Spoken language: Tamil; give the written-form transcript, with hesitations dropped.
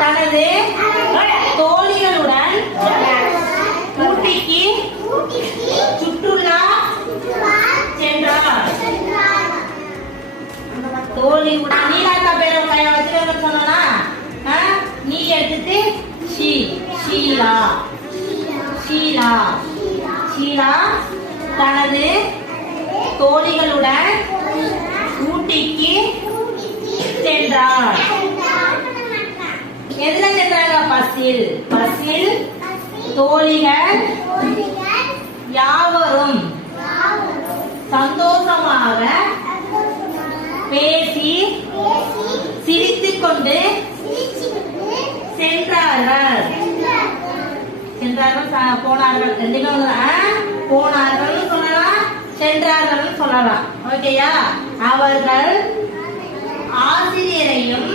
தனது தோழிகளுடன் ஊட்டிக்கு சுற்றுலா சென்றார். தோழியுடன் நீலாக்கா பேர வச்சு சொன்னா நீ எடுத்துட்டு ஷீலா ஷீலா ஷீலா தனது தோழிகளுடன் ஊட்டிக்கு சென்றார். எதுல சென்றாங்க? பஸ்ஸில் தோழிகள் யாவரும் சந்தோஷமாக பேசி சிரித்துக் கொண்டு சென்றார்கள். போனார்கள் ரெண்டுமே போனார்கள் சொல்லலாம், சென்றார்கள் சொல்லலாம். ஓகேயா? அவர்கள் ஆசிரியரையும்